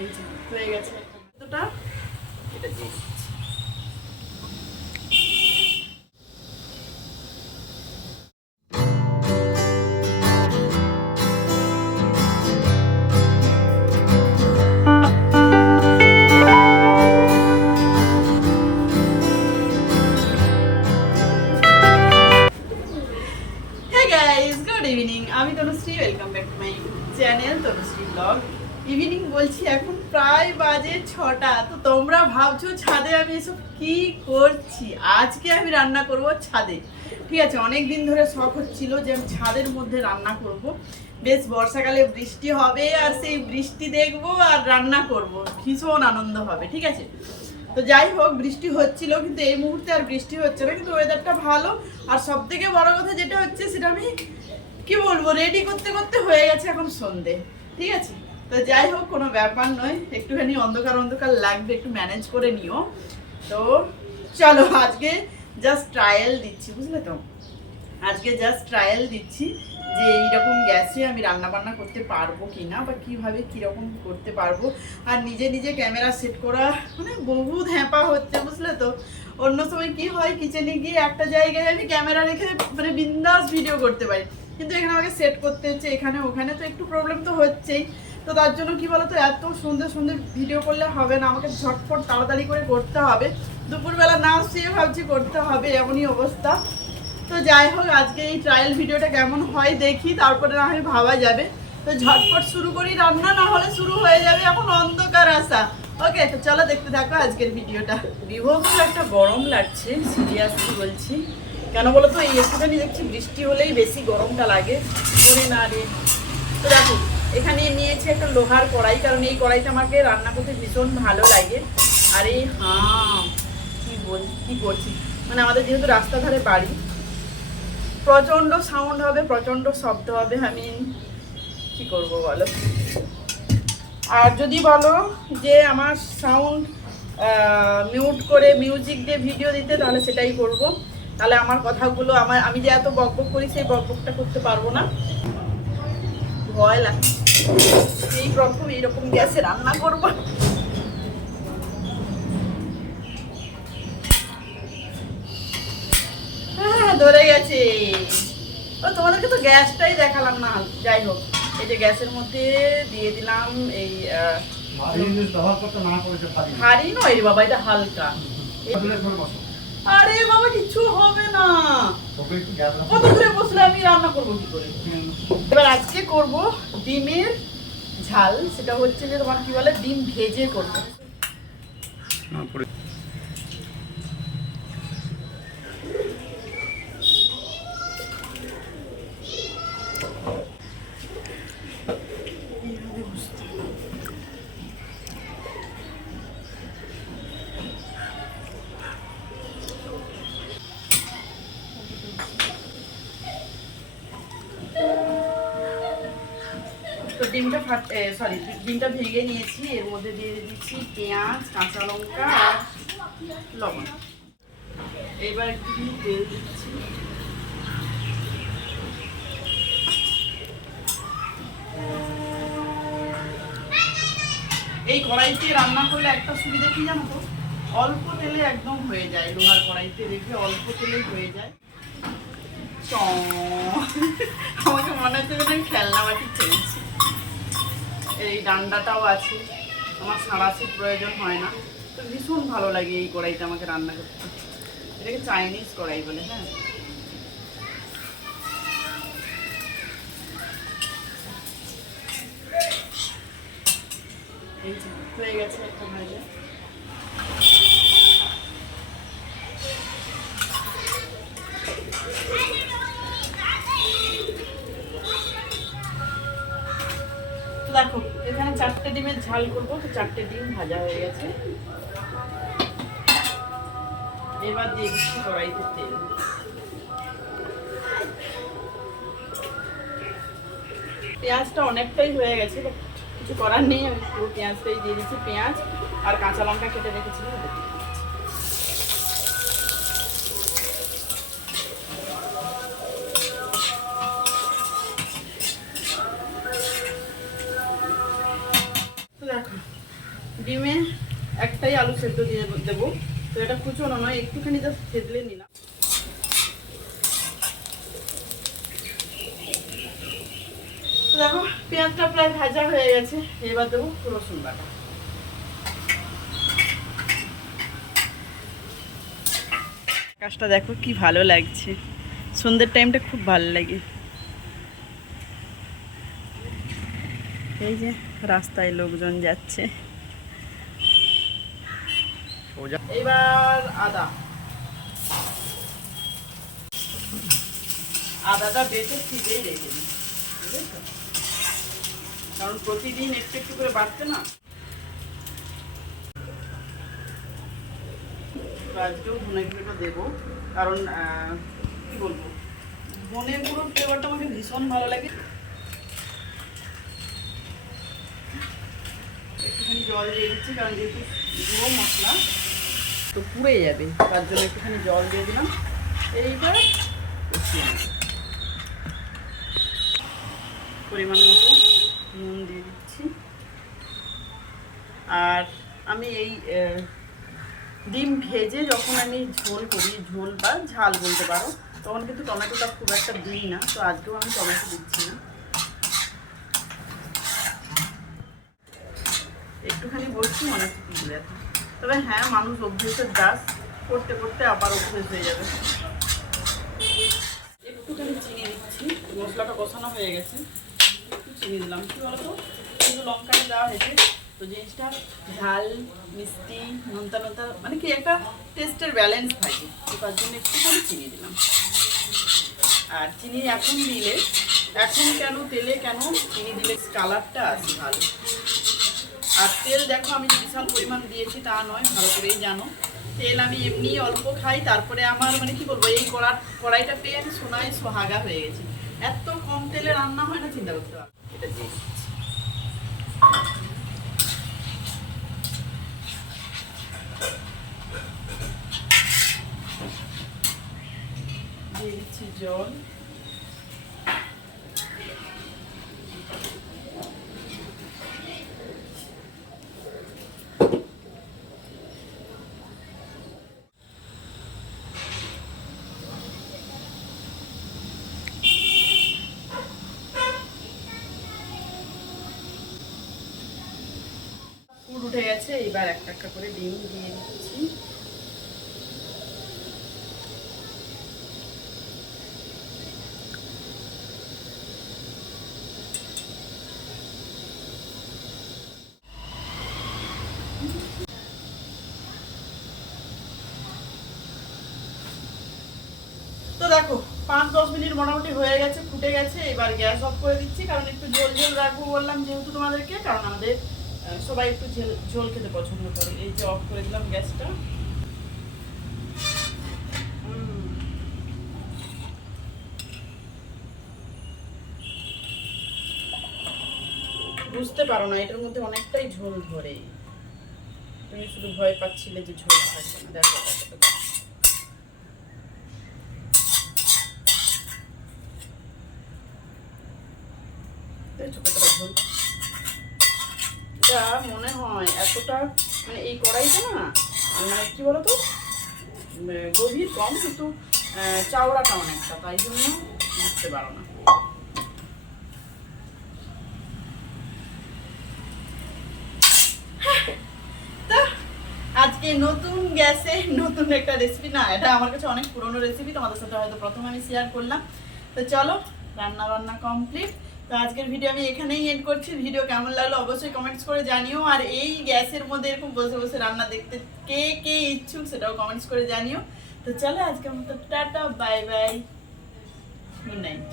এই হয়ে গেছে। এটা ভাবছ ছাদে? আমি এসব কি করছি? আজকে আমি রান্না করব ছাদে। ঠিক আছে অনেক দিন ধরে শখ হচ্ছিল যে আমি ছাদের মধ্যে রান্না করব। বেশ বর্ষাকালে বৃষ্টি হবে আর সেই বৃষ্টি দেখব আর রান্না করব। ভীষণ আনন্দ হবে, ঠিক আছে? তো যাই হোক, বৃষ্টি হচ্ছিল, কিন্তু এই মুহূর্তে আর বৃষ্টি হচ্ছে না, কিন্তু ওয়েদারটা ভালো। আর সব থেকে বড় কথা যেটা হচ্ছে, সেটা আমি কি বলব রেডি করতে করতে হয়ে গেছে এখন সন্ধে, ঠিক আছে? তো যাই হোক, কোনো ব্যাপার নয়। একটুখানি অন্ধকার অন্ধকার লাগবে, একটু ম্যানেজ করে নিও। তো চলো, আজকে জাস্ট ট্রায়াল দিচ্ছি, বুঝলে তো? আজকে জাস্ট ট্রায়াল দিচ্ছি যে এইরকম গ্যাসে আমি রান্না বান্না করতে পারব কি না বা কীভাবে কীরকম করতে পারব। আর নিজে নিজে ক্যামেরা সেট করা মানে বহুত হ্যাপা হচ্ছে, বুঝলে তো? অন্য সময় কি হয় কিচেনে গিয়ে একটা জায়গায় আমি ক্যামেরা রেখে মানে বিন্দাস ভিডিও করতে পারি। কিন্তু এখানে আমাকে সেট করতে হচ্ছে, এখানে ওখানে তো একটু প্রবলেম তো হচ্ছেই। তো তার জন্য কি বলতো, এত সুন্দর সুন্দর ভিডিও করলে হবে না, আমাকে ঝটফট তাড়াতাড়ি করে করতে হবে। দুপুরবেলা না শুয়ে ভাবছি, করতে হবে, এমনই অবস্থা। তো যাই হোক, আজকে এই ট্রায়াল ভিডিওটা কেমন হয় দেখি, তারপরে না হয় ভাবা যাবে। তো ঝটপট শুরু করি, রান্না না হলে শুরু হয়ে যাবে এখন অন্ধকার আসা ওকে তো চলো দেখতে থাকো আজকের ভিডিওটা বিভৎস একটা গরম লাগছে সিরিয়াসলি বলছি। কেন বলো তো এই একটুখানি দেখছি বৃষ্টি হলেই বেশি গরমটা লাগে। করে না রে। তো দেখো এখানে নিয়েছি একটা লোহার কড়াই, কারণ এই কড়াইটা আমাকে রান্না করতে ভীষণ ভালো লাগে। আর এই হ্যাঁ কি বল, কি করছি? মানে আমাদের যেহেতু রাস্তা ধারে বাড়ি প্রচণ্ড সাউন্ড হবে প্রচণ্ড শব্দ হবে আমি কি করব বলো? আর যদি বলো যে আমার সাউন্ড মিউট করে মিউজিক দিয়ে ভিডিও দিতে, তাহলে সেটাই করব। তাহলে আমার কথাগুলো, আমার, আমি যে এত বকবক করি, সেই বকবকটা করতে পারব না। লাগছে এই প্রথম এইরকম গ্যাসে রান্না করব। হ্যাঁ ধরে গেছে। ও তোমাদেরকে তো গ্যাসটাই দেখালাম না। যাই হোক এই যে গ্যাসের মধ্যে দিয়ে দিলাম এই ভারী নয় রে বাবা এটা হালকা। আরে বাবা কিছু হবে না। কত করে বসলে আমি রান্না করব কি করে? এবার আজকে করব ডিমের ঝাল সেটা হচ্ছে যে তোমার কি বলে ডিম ভেজে করব। ডিমটা ফাট সরি ডিমটা ভেঙে নিয়েছি, এর মধ্যে দিয়ে দিচ্ছি পেঁয়াজ, কাঁচা লঙ্কা, লবণ। এবার একটু তেল দিচ্ছি। এই কড়াইতে রান্না করলে একটা সুবিধা কি জানো তো? অল্প তেলে একদম হয়ে যায়, লোহার কড়াইতে রেখে অল্প তেলে হয়ে যায়। চ। আমাকে মনে হচ্ছে খেলনা বাটি খেলছি। এই ডান্ডাটাও আছে। আমার সাঁড়াশির প্রয়োজন হয় না। তো ভীষণ ভালো লাগে এই কড়াইটা আমাকে রান্না করতে। এটাকে চাইনিজ কড়াই বলে হ্যাঁ। হয়ে গেছে একটা ভাজা। তো দেখো, এখানে চারটে ডিমের ঝাল করব, তো চারটে ডিম ভাজা হয়ে গেছে। এবার দিয়ে দিচ্ছি কড়াইতে তেল। পেঁয়াজটা অনেকটাই হয়ে গেছে কিছু করার নেই, আমি পুরো পেঁয়াজটাই দিয়ে দিচ্ছি, পেঁয়াজ আর কাঁচা লঙ্কা কেটে রেখেছিলাম। ডিমে একটাই আলু সেদ্ধ দিয়ে দেবো। তো এটা কুচোনো নয়, একটুখানি জাস্ট থেতলে নিলাম। দেখো, পেঁয়াজটা প্রায় ভাজা হয়ে গেছে। এবার দেবো রসুন বাটা। আকাশটা দেখো কি ভালো লাগছে। সন্ধ্যের টাইমটা খুব ভালো লাগে। এই যে রাস্তায় লোকজন যাচ্ছে। এবার আদা। আদাটা বেটে ফ্রিজেই রেখে দিই? কারণ প্রতিদিন একটু একটু করে বাড়তে না। আজকেও ধনে গুঁড়োটা দেবো। কারণ কি বলব? ধনে গুঁড়োর ফ্লেভারটা আমাকে ভীষণ ভালো লাগে। একটুখানি জল দিয়ে দিচ্ছি, কারণ যেহেতু গুঁড়ো মশলা তো পুড়ে যাবে, তার জন্য একটুখানি জল দিয়ে দিলাম। এইবার। পরিমাণ মতো নুন দিয়ে দিচ্ছি। আর আমি এই ডিম ভেজে যখন আমি ঝোল করি, ঝোল বা ঝাল বলতে পারো, তখন কিন্তু টমেটোটা খুব একটা দিই না, তো আজকেও আমি টমেটো দিচ্ছি না। একটুখানি বলছি, মনে হচ্ছে তবে হ্যাঁ মানুষ অভ্যেসের দাস করতে করতে আবার অভ্যেস হয়ে যাবে। একটুখানি চিনি দিচ্ছি। মশলাটা কষানো হয়ে গেছে। একটু চিনি দিলাম। কি বলতো? কিন্তু লঙ্কাটা দেওয়া হয়েছে। তো জিনিসটা ঝাল, মিষ্টি, নোনতা নোনতা মানে কি একটা টেস্টের ব্যালেন্স থাকে। তো তার জন্য একটুখানি চিনি দিলাম। আর চিনি এখন দিলে, এখন কেন তেলে কেন চিনি দিলে কালারটা আসে ভালো। আর তেল দেখো আমি যে বিশাল পরিমাণ দিয়েছি তা নয় ভালো করেই জানো। তেল আমি এমনি অল্প খাই তারপরে আমার মানে কি বলব এই কড়া কড়াইটা পেয়ে আমি সোনায় সোহাগা হয়ে গেছি। এত কম তেলে রান্না হয় না চিন্তা করতে পারো এটা দিয়ে দিয়ে দিচ্ছি জল। উঠে গেছে, এবার একটা একটা করে ডিম দিয়ে দিচ্ছি। তো দেখো, পাঁচ দশ মিনিট মোটামুটি হয়ে গেছে, ফুটে গেছে, এবার গ্যাস অফ করে দিচ্ছি, কারণ একটু ঝোল ঝোল রাখব বললাম যেহেতু তোমাদেরকে, কারণ আমাদের সবাই একটু ঝোল ঝোল খেতে পছন্দ করে। এই যে অফ করে দিলাম গ্যাসটা। বুঝতে পারো না, এটার মধ্যে অনেকটাই ঝোল ধরে। তুমি শুধু ভয় পাচ্ছিলে যে ঝোল থাকবে দেখো দেখো। ঝোল। এটা মনে হয় এতটা মানে এই কড়াইটা না মানে কি বলতো উম, গভীর কম কিন্তু চাওড়াটা অনেকটা তাই জন্য বুঝতে পারো না। তা, আজকে নতুন গ্যাসে নতুন একটা রেসিপি না এটা আমার কাছে অনেক পুরনো রেসিপি তোমাদের সাথে হয়তো প্রথমে আমি শেয়ার করলাম। তো চলো রান্না বান্না কমপ্লিট তো আজকের ভিডিও আমি এখানেই এন্ড করছি। ভিডিও কেমন লাগল অবশ্যই কমেন্টস করে জানিও। আর এই গ্যাসের মধ্যে এরকম বসে বসে রান্না দেখতে কে কে ইচ্ছুক সেটাও কমেন্টস করে জানিও। তো চলো আজকের মতো tata bye bye good night